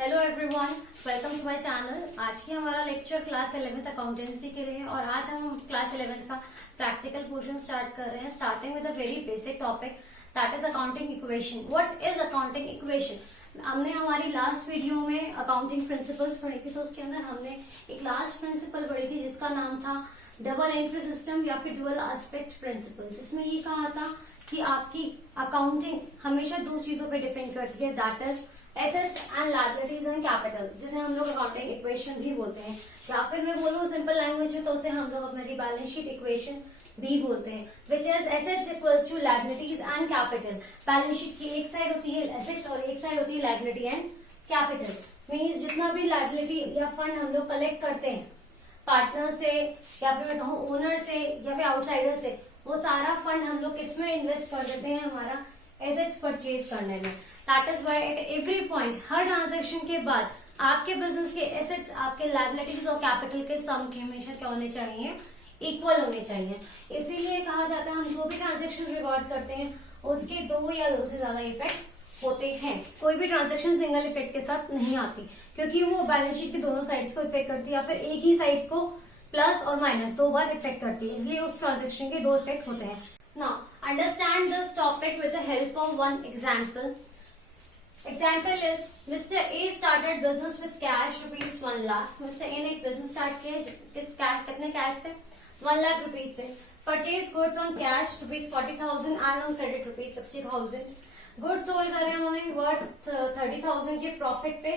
Hello everyone, welcome to my channel. आज की हमारा लेक्चर क्लास 11th अकाउंटेंसी के लिए और आज हम क्लास 11th का प्रैक्टिकल पोर्शन स्टार्ट कर रहे हैं, starting with a very basic topic that is accounting equation. What is accounting equation? हमने हमारी लास्ट वीडियो में अकाउंटिंग प्रिंसिपल्स पढ़ी थी, तो उसके अंदर हमने एक लास्ट प्रिंसिपल पढ़ी थी जिसका नाम था डबल एंट्री सिस्टम या फिर डुअल एस्पेक्ट प्रिंसिपल, जिसमें ये कहा था कि आपकी अकाउंटिंग हमेशा दो चीजों पे डिपेंड करती है, that is assets and liabilities and capital, जिसे हम लोग अकाउंटिंग इक्वेशन भी बोलते हैं, या फिर मैं बोलूँ सिंपल लैंग्वेज में तो उसे हम लोग अपनी बैलेंस शीट इक्वेशन भी बोलते हैं, which is assets equals to liabilities and capital. Balance sheet की एक साइड होती है एसेट्स और एक साइड होती है लायबिलिटी एंड कैपिटल। मीन्स जितना भी लायबिलिटी या फंड हम लोग कलेक्ट करते हैं पार्टनर से या फिर मैं कहूँ ओनर से या फिर आउटसाइडर से, वो सारा फंड हम लोग किसमें इन्वेस्ट कर देते हैं, हमारा एसेट्स परचेज करने में। That is why at every point, her transaction के बाद आपके बिजनेस के एसेट्स आपके लायबिलिटीज और कैपिटल के सम के हमेशा क्या होने चाहिए, इक्वल होने चाहिए। इसीलिए कहा जाता है हम जो भी ट्रांजेक्शन रिकॉर्ड करते हैं उसके दो या दो से ज्यादा इफेक्ट होते हैं। कोई भी ट्रांजेक्शन सिंगल इफेक्ट के साथ नहीं आती, क्योंकि वो बैलेंस शीट के दोनों साइड्स को इफेक्ट करती है या फिर एक ही साइड को प्लस और माइनस दो बार इफेक्ट करती है, इसलिए उस ट्रांजेक्शन के दो इफेक्ट होते हैं। Now, understand this topic with the help of one example. Example is Mr. A started business with cash rupees 1 lakh. Mr. A ने एक business start किया कितने कैश से 1 लाख रुपीज से। Purchase goods on cash rupees 40,000 and on credit rupees 60,000. Goods sold कर रहे हैं उन्होंने वर्थ 30,000 के प्रॉफिट पे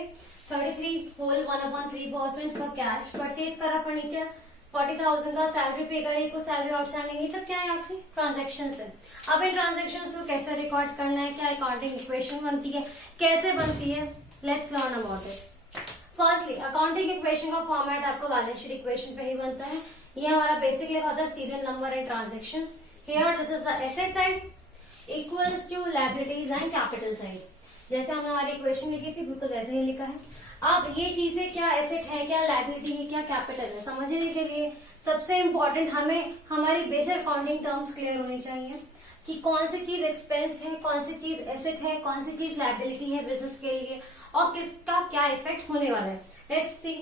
33 होल 1/3% का कैश। परचेज करा फर्नीचर 40,000 का, सैलरी पे करी, कुछ सैलरी आउटस्टैंडिंग, ये सब क्या है आपकी ट्रांजेक्शन है। अब इन ट्रांजेक्शन को कैसे रिकॉर्ड करना है, क्या अकाउंटिंग इक्वेशन बनती है, कैसे बनती है, let's learn about it. Firstly accounting equation का फॉर्मेट आपको बैलेंस शीट इक्वेशन पे ही बनता है। ये हमारा बेसिक लिखा होता है serial number and transaction. Here this is the asset side equals to liabilities and capital side. जैसे हमने हमारी इक्वेशन लिखी थी बिल्कुल वैसे ही लिखा है। अब ये चीजें क्या एसेट है, क्या लायबिलिटी है, क्या कैपिटल है, समझने के लिए सबसे इम्पोर्टेंट हमें हमारी बेसिक अकाउंटिंग टर्म्स क्लियर होनी चाहिए कि कौन सी चीज एक्सपेंस है, कौन सी चीज एसेट है, कौन सी चीज लायबिलिटी है बिजनेस के लिए और किसका क्या इफेक्ट होने वाला है। लेट्स सी,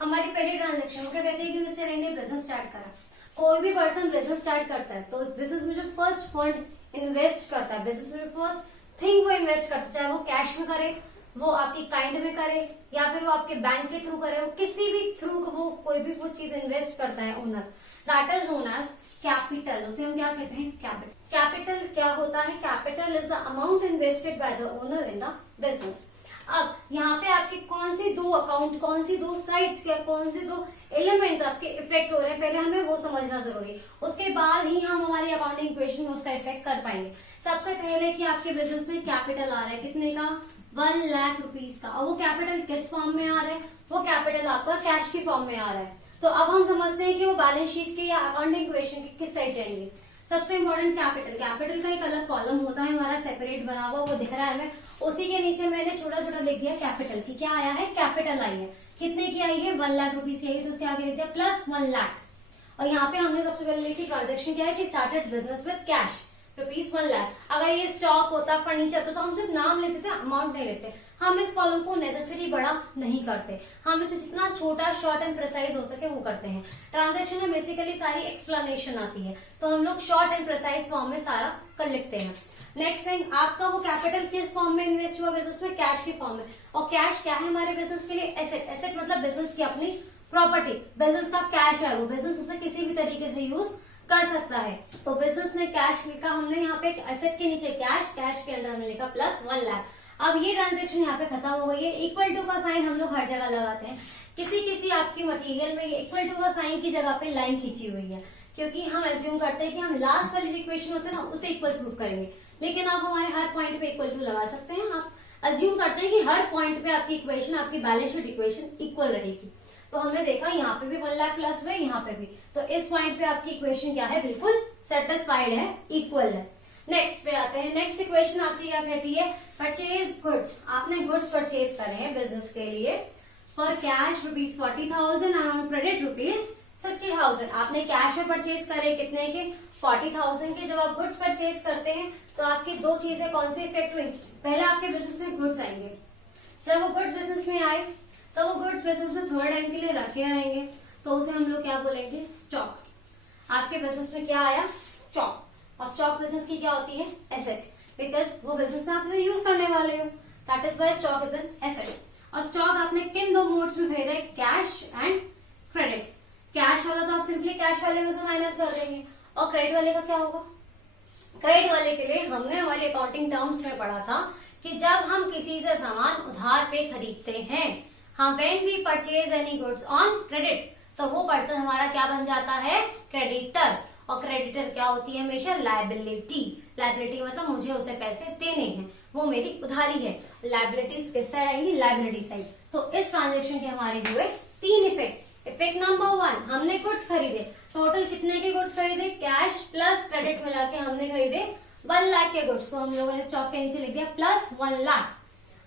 हमारी पहली ट्रांजेक्शन क्या कहते हैं कि मिस्टर ए ने बिजनेस स्टार्ट करा। कोई भी पर्सन बिजनेस स्टार्ट करता है तो बिजनेस में जो फर्स्ट फंड इन्वेस्ट करता है, बिजनेस में जो फर्स्ट थिंग वो इन्वेस्ट करता है, चाहे वो कैश में करे, वो आपकी काइंड में करे या फिर वो आपके बैंक के थ्रू करे, वो किसी भी थ्रू वो कोई भी वो चीज इन्वेस्ट करता है owner, that is known as capital. उसे हम क्या कहते हैं, कैपिटल। कैपिटल क्या होता है, capital is the amount invested by the owner in the business. अब यहाँ पे आपके कौन सी दो अकाउंट, कौन सी दो साइड्स के, कौन सी दो एलिमेंट्स आपके इफेक्ट हो रहे हैं, पहले हमें वो समझना जरूरी है, उसके बाद ही हम हमारी अकाउंटिंग इक्वेशन में उसका इफेक्ट कर पाएंगे। सबसे पहले कि आपके बिजनेस में कैपिटल आ रहा है कितने का, 1 लाख रुपीज का, और वो कैपिटल किस फॉर्म में आ रहा है, वो कैपिटल आपका कैश की फॉर्म में आ रहा है। तो अब हम समझते हैं कि वो बैलेंस शीट के या अकाउंटिंग इक्वेशन के किस साइड जाएंगे। सबसे इम्पोर्टेंट कैपिटल, कैपिटल का एक अलग कॉलम होता है हमारा सेपरेट बना हुआ, वो दिख रहा है हमें, उसी के नीचे मैंने छोटा छोटा लिख दिया कैपिटल की, क्या आया है, कैपिटल आई है, कितने की आई है, 1 लाख रुपीज की आई, तो उसके आगे लिख दिया प्लस 1 लाख। और यहाँ पे हमने सबसे पहले लिखी ट्रांजेक्शन क्या है कि started business with cash rupees 1 lakh. अगर ये स्टॉक होता, फर्नीचर तो हम सिर्फ नाम लेते थे, अमाउंट नहीं लेते। हम इस कॉलम को नेसेसरी बड़ा नहीं करते, हम इसे जितना छोटा शॉर्ट एंड प्रिसाइज हो सके वो करते हैं। ट्रांजैक्शन में बेसिकली सारी एक्सप्लेनेशन आती है, तो हम लोग शॉर्ट एंड प्रिसाइज फॉर्म में सारा कर लिखते हैं। नेक्स्ट थिंग, आपका वो कैपिटल किस फॉर्म में इन्वेस्ट हुआ बिजनेस में, कैश की फॉर्म में। और कैश क्या है हमारे बिजनेस के लिए, एसेट। एसेट मतलब बिजनेस की अपनी प्रॉपर्टी, बिजनेस का कैश है वो, बिजनेस उसे किसी भी तरीके से यूज कर सकता है। तो बिजनेस ने कैश लिखा, हमने यहाँ पे एसेट के नीचे कैश, कैश के अंदर हमने लिखा प्लस 1 लाख। अब ये ट्रांजेक्शन यहाँ पे खत्म हो गई है। इक्वल टू का साइन हम लोग हर जगह लगाते हैं, किसी किसी आपकी मटेरियल में ये इक्वल टू का साइन की जगह पे लाइन खींची हुई है, क्योंकि हम एज्यूम करते हैं कि हम लास्ट वाली जो इक्वेशन होते हैं ना उसे इक्वल प्रूव करेंगे, लेकिन आप हमारे हर पॉइंट पे इक्वल टू लगा सकते हैं। आप एज्यूम करते हैं कि हर पॉइंट पे आपकी इक्वेशन, आपकी बैलेंस शीट इक्वेशन इक्वल रहेगी। तो हमने देखा यहाँ पे भी 1 लाख प्लस हुए, यहाँ पे भी, तो इस पॉइंट पे आपकी इक्वेशन क्या है, बिल्कुल सेटिस्फाइड है, इक्वल है। नेक्स्ट पे आते हैं, नेक्स्ट इक्वेशन आपकी क्या कहती है, परचेज गुड्स। आपने गुड्स परचेज करे हैं बिजनेस के लिए for cash rupees 40,000 and on credit rupees 60,000। आपने कैश में परचेज करे कितने के, 40,000 के। जब आप गुड्स परचेज करते हैं तो आपकी दो चीजें कौन सी इफेक्ट हुई, पहले आपके बिजनेस में गुड्स आएंगे, जब वो गुड्स बिजनेस में आए तो वो गुड्स बिजनेस में थोड़े टाइम के लिए रखे रहेंगे, तो उसे हम लोग क्या बोलेंगे, स्टॉक। आपके बिजनेस में क्या आया, स्टॉक। और स्टॉक बिजनेस की क्या होती है, एसेट, बिकॉज वो बिजनेस में आप यूज करने वाले हो, that is why stock is an asset. और स्टॉक आपने किन दो मोड्स में खरीदा है, कैश एंड क्रेडिट। कैश वाला तो आप सिंपली कैश वाले में से माइनस कर देंगे, और क्रेडिट वाले का क्या होगा, क्रेडिट वाले के लिए हमने हमारे अकाउंटिंग टर्म्स में पढ़ा था कि जब हम किसी से सामान उधार पे खरीदते हैं, हम when we purchase any goods on credit, तो वो पर्सन हमारा क्या बन जाता है, क्रेडिटर। और क्रेडिटर क्या होती है, हमेशा लायबिलिटी। लायबिलिटी मतलब मुझे उसे पैसे देने हैं, वो मेरी उधारी है। लायबिलिटीज किस साइड आएंगी, लायबिलिटी साइड। तो इस ट्रांजेक्शन के हमारे हुए 3 इफेक्ट। इफेक्ट नंबर 1, हमने गुड्स खरीदे, टोटल कितने के गुड्स खरीदे, कैश प्लस क्रेडिट मिला के हमने खरीदे 1 लाख के गुड्स। तो हम लोगों ने स्टॉक के नीचे लिख दिया प्लस 1 लाख।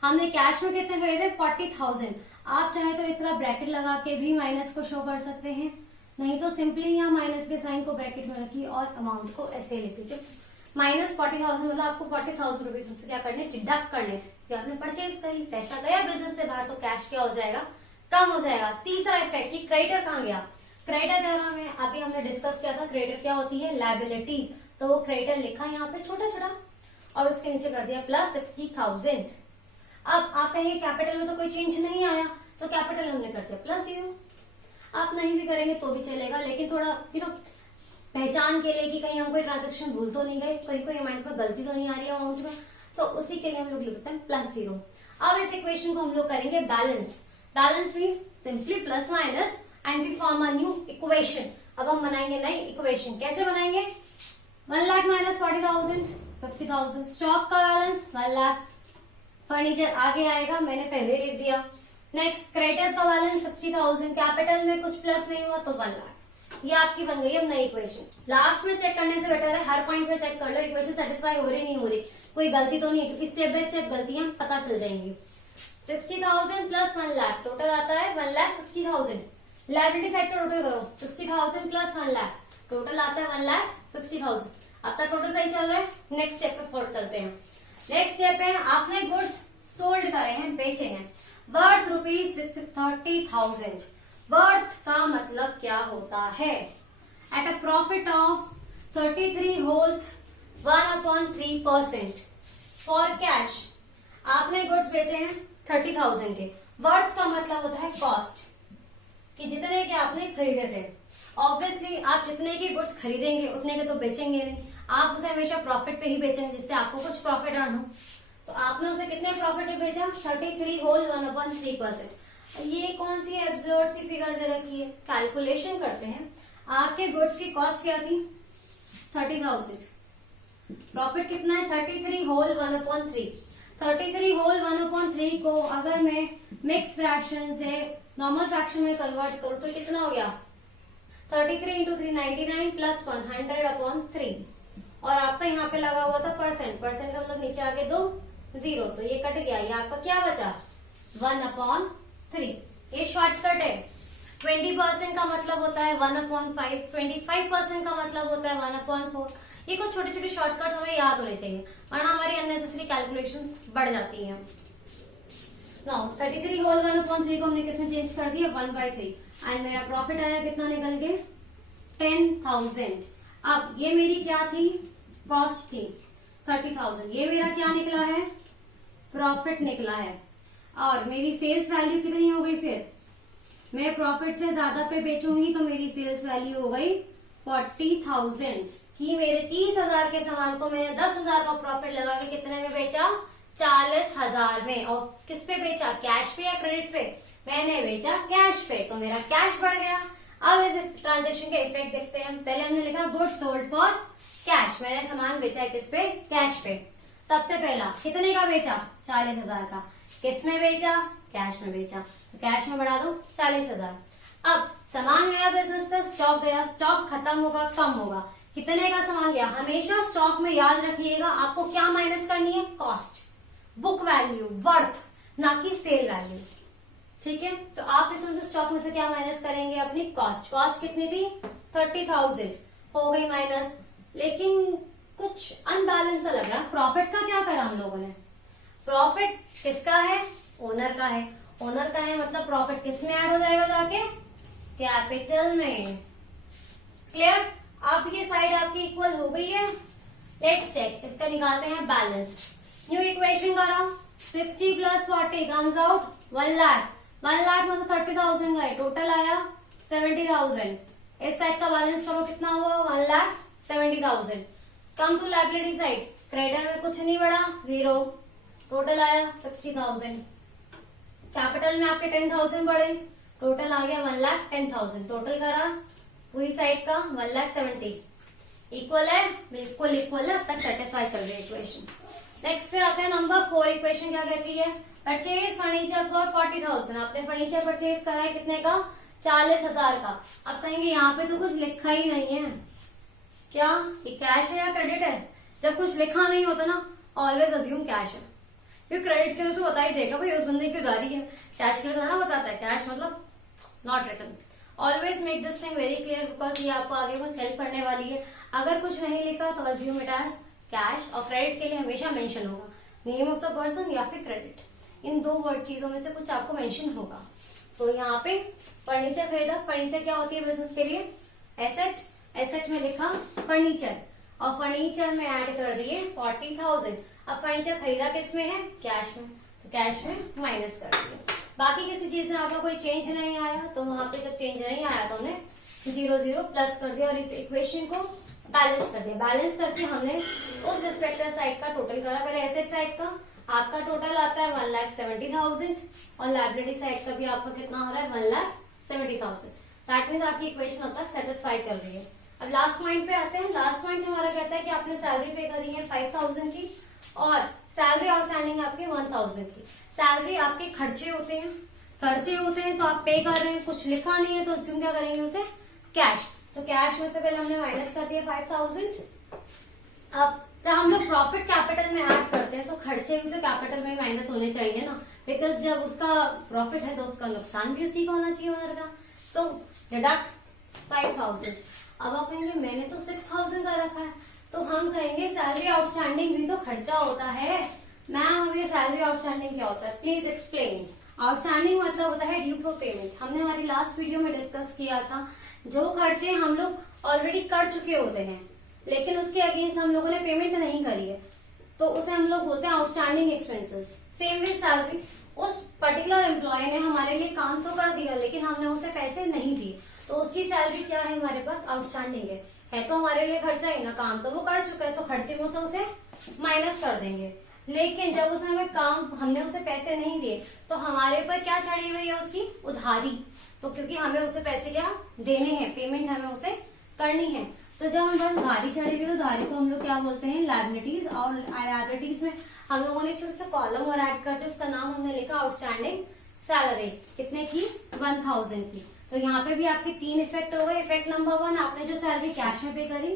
हमने कैश में कितने खरीदे, 40,000। आप चाहे तो इस तरह ब्रैकेट लगा के भी माइनस को शो कर सकते हैं, नहीं तो सिंपली यहाँ माइनस के साइन को ब्रैकेट में रखिए और अमाउंट को ऐसे लिख दीजिए। माइनस 40,000 मतलब आपको 40,000 रुपीज उससे क्या करने, डिडक्ट करने, कि आपने परचेज करी, पैसा गया बिजनेस से बाहर, तो कैश क्या हो जाएगा, कम हो जाएगा। तीसरा इफेक्ट, की क्रेडिटर कहाँ गया, क्रेडिटर जगह में अभी हमने डिस्कस किया था, क्रेडिटर क्या होती है, लायबिलिटीज। तो वो क्रेडिटर लिखा यहाँ पे छोटा छोटा और उसके नीचे कर दिया प्लस 60,000। अब आप कहेंगे कैपिटल में तो कोई चेंज नहीं आया, तो कैपिटल हमने कर दिया प्लस 0। आप नहीं भी करेंगे तो भी चलेगा, लेकिन थोड़ा पहचान के लिए कि कहीं हम कोई ट्रांजेक्शन भूल तो नहीं गए, कोई अमाउंट में गलती तो नहीं आ रही है अमाउंट में, तो उसी के लिए हम लोग लिखते हैं प्लस 0। अब इस इक्वेशन को हम लोग करेंगे balance. Balance means simply plus minus and we form a new equation. अब हम बनाएंगे नई इक्वेशन, कैसे बनाएंगे, 1 लाख माइनस 40,000, 60,000। स्टॉक का बैलेंस 1 लाख, फर्नीचर आगे आएगा, मैंने पहले लिख दिया। नेक्स्ट क्रेडिटर्स का बैलेंस 60,000, कैपिटल में कुछ प्लस नहीं हुआ तो 1 लाख। ये आपकी बन गई अब नई इक्वेशन। लास्ट में चेक करने से बेटर है हर पॉइंट पे चेक कर लो इक्वेशन सेटिस्फाई हो रही नहीं हो रही, कोई गलती तो नहीं है, क्योंकि स्टेप बाय स्टेप गलतियां पता चल जाएंगी। 60,000 प्लस 1 लाख टोटल आता है 1,60,000। लायबिलिटी साइड का टोटल करो, 60,000 प्लस 1 लाख टोटल आता है 1,60,000। अब तक टोटल सही चल रहा है। नेक्स्ट स्टेप पे फॉलो करते हैं। नेक्स्ट स्टेप है आपने गुड्स सोल्ड करे हैं, बेचे हैं, वर्थ ₹30,000। वर्थ का मतलब क्या होता है, at a profit of 33 whole 1/3%। For cash आपने गुड्स बेचे हैं 30,000 के। वर्थ का मतलब होता है कॉस्ट, कि जितने के आपने खरीदे थे। ऑब्वियसली आप जितने की गुड्स खरीदेंगे उतने के तो बेचेंगे नहीं, आप उसे हमेशा प्रॉफिट पे ही बेचेंगे जिससे आपको कुछ प्रॉफिट अर्न हो। तो आपने उसे कितने प्रॉफिट में बेचा, 33 होल 1/3%। ये कौन सी एब्सर्ड सी फिगर दे रखी है, कैलकुलेशन करते हैं। आपके गुड्स की कॉस्ट क्या थी, 30,000, प्रॉफिट कितना है 33 होल 1/3। 33 होल 1/3 को अगर मैं मिक्स फ्रैक्शन से नॉर्मल फ्रैक्शन में कन्वर्ट करूं तो कितना हो गया, 33 इंटू 3 99 प्लस 100/3। और आपका यहाँ पे लगा हुआ था परसेंट, परसेंट का मतलब नीचे आगे 2 0, तो ये कट गया, ये आपका क्या बचा 1/3। ये शॉर्टकट है। 20% का मतलब होता है 1/5, 25% का मतलब होता है 1/4। ये कुछ छोटे छोटे शॉर्टकट्स हमें याद होने चाहिए, वरना हमारी अननेसेसरी कैलकुलेशंस बढ़ जाती हैं। नाउ 33 होल 1/3 को हमने किसमें चेंज कर दिया, 1/3, एंड मेरा प्रॉफिट आया कितना निकल के 10,000। अब ये मेरी क्या थी, कॉस्ट थी 30,000, ये मेरा क्या निकला है, प्रॉफिट निकला है। और मेरी सेल्स वैल्यू कितनी हो गई, फिर मैं प्रॉफिट से ज्यादा पे बेचूंगी तो मेरी सेल्स वैल्यू हो गई 40,000। कि मेरे 30,000 के सामान को मैंने 10,000 का प्रॉफिट लगा के कितने में बेचा, 40,000 में। और किस पे बेचा, कैश पे या क्रेडिट पे, मैंने बेचा कैश पे, तो मेरा कैश बढ़ गया। अब इस ट्रांजेक्शन के इफेक्ट देखते हैं। पहले हमने लिखा गुड्स सोल्ड फॉर कैश, मैंने सामान बेचा है किस पे, कैश पे। सबसे पहला कितने का बेचा, 40,000 का। किस में बेचा, कैश में बेचा, तो कैश में बढ़ा दो 40,000। अब सामान गया बिजनेस से, स्टॉक गया, स्टॉक खत्म होगा, कम होगा, कितने का सामान गया। हमेशा स्टॉक में याद रखिएगा आपको क्या माइनस करनी है, कॉस्ट, बुक वैल्यू, वर्थ, ना कि सेल वैल्यू। ठीक है, तो आप इसमें से स्टॉक में से क्या माइनस करेंगे, अपनी कॉस्ट। कॉस्ट कितनी थी, 30,000 हो गई माइनस। लेकिन कुछ अनबैलेंस सा लग रहा है, प्रॉफिट का क्या करा हम लोगों ने, प्रॉफिट किसका है, ओनर का है, ओनर का है मतलब प्रॉफिट किस में ऐड हो जाएगा जाके, कैपिटल में। क्लियर? अब ये साइड आपकी इक्वल हो गई है। लेट्स चेक, इसका निकालते हैं बैलेंस। न्यू इक्वेशन करो, 60 plus 40 comes out 1 lakh. 1 lakh में तो 30,000 गए, टोटल आया 70,000। इस साइड का बैलेंस करो, कितना हुआ 1,70,000। Come to liability side, creditor में कुछ नहीं बढ़ा, 0, टोटल आया 60,000। कैपिटल में आपके 10,000 बढ़े, टोटल आ गया 1,10,000। टोटल करा पूरी साइड का 1,70,000। इक्वल है, बिल्कुल इक्वल है, अब तक सेटिस्फाई चल रही है इक्वेशन। नेक्स्ट पे आते हैं नंबर 4। इक्वेशन क्या कहती है, परचेज फर्नीचर फॉर 40,000। आपने फर्नीचर परचेज करा है कितने का, 40,000 का। अब कहेंगे यहाँ पे तो कुछ लिखा ही नहीं है, क्या ये कैश है या क्रेडिट है? जब कुछ लिखा नहीं होता ना, ऑलवेज अज्यूम कैश है, क्योंकि क्रेडिट के लिए तो बता ही देगा भाई उस बंदे की उधारी है, कैश के लिए थोड़ा बताता है, कैश मतलब not return. Always make this thing very clear, because ये आपको आगे कुछ हेल्प करने वाली है। अगर कुछ नहीं लिखा तो अज्यूम इट एज कैश, और क्रेडिट के लिए हमेशा मेंशन होगा नेम ऑफ द पर्सन या फिर क्रेडिट, इन दो वर्ड चीजों में से कुछ आपको मेंशन होगा। तो यहाँ पे फर्नीचर खरीदा, फर्नीचर क्या होती है बिजनेस के लिए, एसेट, एसेट में लिखा फर्नीचर, और फर्नीचर में ऐड कर दिए 40,000। अब फर्नीचर खरीदा किस में है, कैश में, तो कैश में माइनस कर दिया। बाकी किसी चीज में आपका कोई चेंज नहीं आया, तो वहां पे जब चेंज नहीं आया तो हमने 0 प्लस कर दिया और इस इक्वेशन को बैलेंस कर दिया। बैलेंस करके हमने उस रिस्पेक्टिव साइड का टोटल करा। पहले एसेट साइड का आपका टोटल आता है 1,70,000 और लायबिलिटी साइड का भी आपका कितना हो रहा है 1,70,000। दैट मीन्स आपकी इक्वेशन अब तक सेटिस्फाई चल रही है। अब लास्ट पॉइंट पे आते हैं। लास्ट पॉइंट हमारा कहता है कि आपने सैलरी पे करी है 5,000 की और सैलरी आउटस्टैंडिंग आपकी 1,000 की। सैलरी आपके खर्चे होते हैं, खर्चे होते हैं तो आप पे कर रहे हैं, कुछ लिखा नहीं है तो अस्यूम क्या करेंगे उसे कैश। तो कैश में से पहले हमने माइनस कर दिया 5,000। अब जब हम लोग प्रॉफिट कैपिटल में ऐड करते हैं तो खर्चे भी तो कैपिटल में माइनस होने चाहिए ना, बिकॉज जब उसका प्रॉफिट है तो उसका नुकसान भी उसी का होना चाहिए ओनर का। सो डिडक्ट 5,000। अब आप कहेंगे मैंने तो 6,000 का रखा है, तो हम कहेंगे सैलरी आउटस्टैंडिंग भी तो खर्चा होता है। मैम अब ये सैलरी आउटस्टैंडिंग क्या होता है, प्लीज एक्सप्लेन। आउटस्टैंडिंग मतलब होता है ड्यू फॉर पेमेंट। हमने हमारी लास्ट वीडियो में डिस्कस किया था, जो खर्चे हम लोग ऑलरेडी कर चुके होते हैं लेकिन उसके अगेंस्ट हम लोगों ने पेमेंट नहीं करी है, तो उसे हम लोग बोलते हैं outstanding expenses. Same with salary, उस पर्टिकुलर एम्प्लॉय ने हमारे लिए काम तो कर दिया लेकिन हमने उसे पैसे नहीं दिए, तो उसकी सैलरी क्या है हमारे पास, आउटस्टैंडिंग है तो हमारे लिए खर्चा ही ना, काम तो वो कर चुका है तो खर्चे में तो उसे माइनस कर देंगे। लेकिन जब उसने हमें काम, हमने उसे पैसे नहीं दिए तो हमारे पर क्या चढ़ी हुई है, उसकी उधारी। तो क्योंकि हमें उसे पैसे क्या देने हैं, पेमेंट हमें उसे करनी है, तो जब हम बस उधारी चढ़ी हुई तो उधारी को हम लोग क्या बोलते हैं, लायबिलिटीज। और लायबिलिटीज में हम लोगों ने छोटे से कॉलम और ऐड करके उसका नाम हमने लिखा आउटस्टैंडिंग सैलरी। कितने की, 1,000 की। तो यहाँ पे भी आपके 3 इफेक्ट हो गए। इफेक्ट नंबर 1, आपने जो सैलरी कैश में पे करी,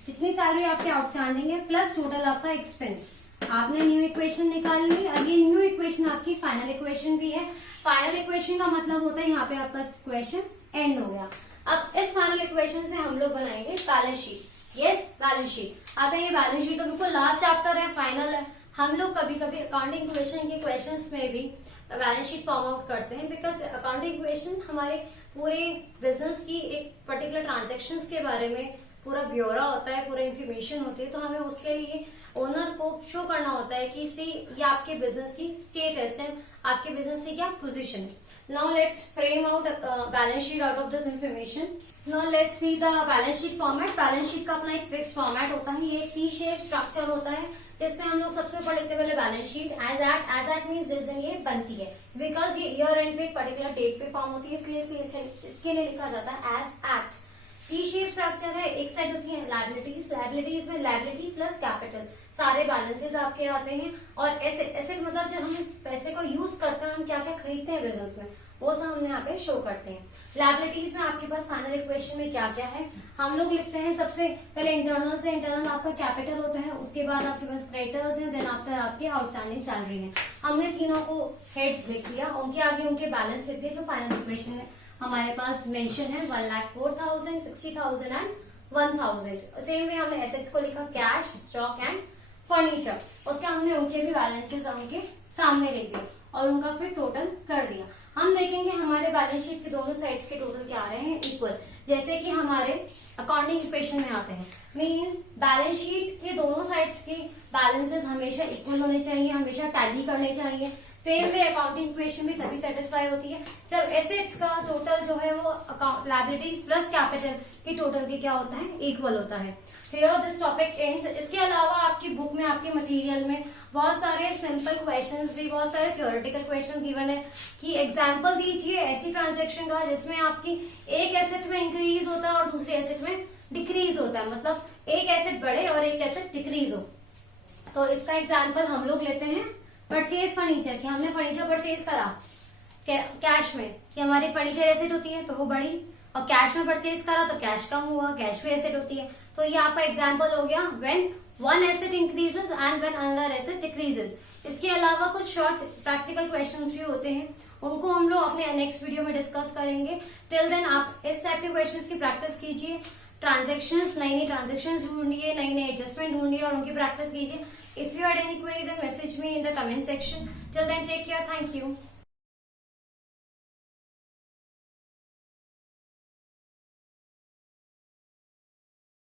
जितनी सैलरी आपकी आउटस्टैंडिंग है प्लस टोटल आपका एक्सपेंस, आपने न्यू इक्वेशन निकाल ली। और ये न्यू इक्वेशन आपकी फाइनल इक्वेशन भी है। फाइनल इक्वेशन का मतलब होता है यहाँ पे आपका इक्वेशन एंड हो गया। अब इस फाइनल इक्वेशन से हम लोग बनाएंगे balance sheet. Yes, balance sheet. अब ये बैलेंस शीट तो बिल्कुल लास्ट चैप्टर है, फाइनल है। हम लोग कभी कभी अकाउंटिंग इक्वेशन के क्वेश्चंस में भी बैलेंस शीट फॉर्म आउट करते हैं, बिकॉज अकाउंटिंग इक्वेशन हमारे पूरे बिजनेस की एक पर्टिकुलर ट्रांजेक्शंस के बारे में पूरा ब्यौरा होता है, पूरा इन्फॉर्मेशन होती है। तो हमें उसके लिए ओनर को शो करना होता है कि सी ये आपके बिजनेस की स्टेटस है, आपके बिजनेस की क्या पोजीशन है। Now let's frame out balance sheet out of this information. Now let's see the balance sheet format. Balance sheet का अपना एक फिक्स फॉर्मेट होता है, ये एक टी शेप स्ट्रक्चर होता है जिसमें हम लोग सबसे पढ़ते पहले balance sheet as at means जिस दिन ये बनती है, बिकॉज ये ईयर एंड पे एक पर्टिकुलर डेट पे फॉर्म होती है, इसलिए इसके लिए लिखा जाता है as at. T shape structure है, एक साइड होती है लायबिलिटीज, लायबिलिटीज में लायबिलिटी प्लस कैपिटल, सारे बैलेंसेस आपके आते हैं। और एसेट, एसेट मतलब जब हम इस पैसे को यूज करते हैं, हम क्या क्या खरीदते हैं बिजनेस में, वो सब हमने यहाँ पे शो करते हैं। लायबिलिटीज में आपके पास फाइनल इक्वेशन में क्या क्या है, हम लोग लिखते हैं सबसे पहले इंटरनल से। इंटरनल आपका कैपिटल होता है, उसके बाद आपके पास क्रेडिटर्स है, देन आफ्टर आपके आउटस्टैंडिंग सैलरी है। हमने तीनों को हेड्स लिख दिया, उनके आगे उनके बैलेंस लिख दिए। जो फाइनल इक्वेशन है हमारे पास मेंशन है 1,04,000, 60,000 एंड 1,000। सेम वे हमने एसेट्स को लिखा कैश, स्टॉक एंड फर्नीचर, उसके हमने उनके भी बैलेंसेस उनके सामने लिख दिए। और उनका फिर टोटल कर दिया। हम देखेंगे हमारे बैलेंस शीट के दोनों साइड्स के टोटल क्या आ रहे हैं, इक्वल। जैसे कि हमारे अकाउंटिंग इक्वेशन में आते हैं, मींस बैलेंस शीट के दोनों साइड्स के बैलेंसेस हमेशा इक्वल होने चाहिए, हमेशा टैली करने चाहिए। सेम वे अकाउंटिंग इक्वेशन भी तभी सेटिस्फाई होती है जब एसेट्स का टोटल जो है वो लायबिलिटीज प्लस कैपिटल की टोटल के क्या होता है, इक्वल होता है। Here this topic ends. इसके अलावा आपकी बुक में, आपके मटेरियल में बहुत सारे सिंपल क्वेश्चंस भी, बहुत सारे थ्योरेटिकल क्वेश्चन गिवन है कि एग्जांपल दीजिए ऐसी ट्रांजैक्शन का जिसमें आपकी एक एसेट में इंक्रीज होता है और दूसरे एसेट में डिक्रीज होता है, मतलब एक एसेट बढ़े और एक एसेट डिक्रीज हो। तो इसका एग्जाम्पल हम लोग लेते हैं परचेज फर्नीचर की। हमने फर्नीचर परचेज करा कैश में, कि हमारी फर्नीचर एसेट होती है तो वो बढ़ी, और कैश में परचेज करा तो कैश कम हुआ, कैश भी एसेट होती है। तो ये आपका एग्जाम्पल हो गया when one asset increases and when another asset decreases. इसके अलावा कुछ शॉर्ट प्रैक्टिकल क्वेश्चंस भी होते हैं, उनको हम लोग अपने नेक्स्ट वीडियो में डिस्कस करेंगे। टिल देन आप इस टाइप के क्वेश्चंस की प्रैक्टिस कीजिए, ट्रांजेक्शन्स, नई नई ट्रांजेक्शन्स ढूंढिए, नई नई एडजस्टमेंट ढूंढिए और उनकी प्रैक्टिस कीजिए। If you had any query then message me in the comment section. Till then take care, thank you.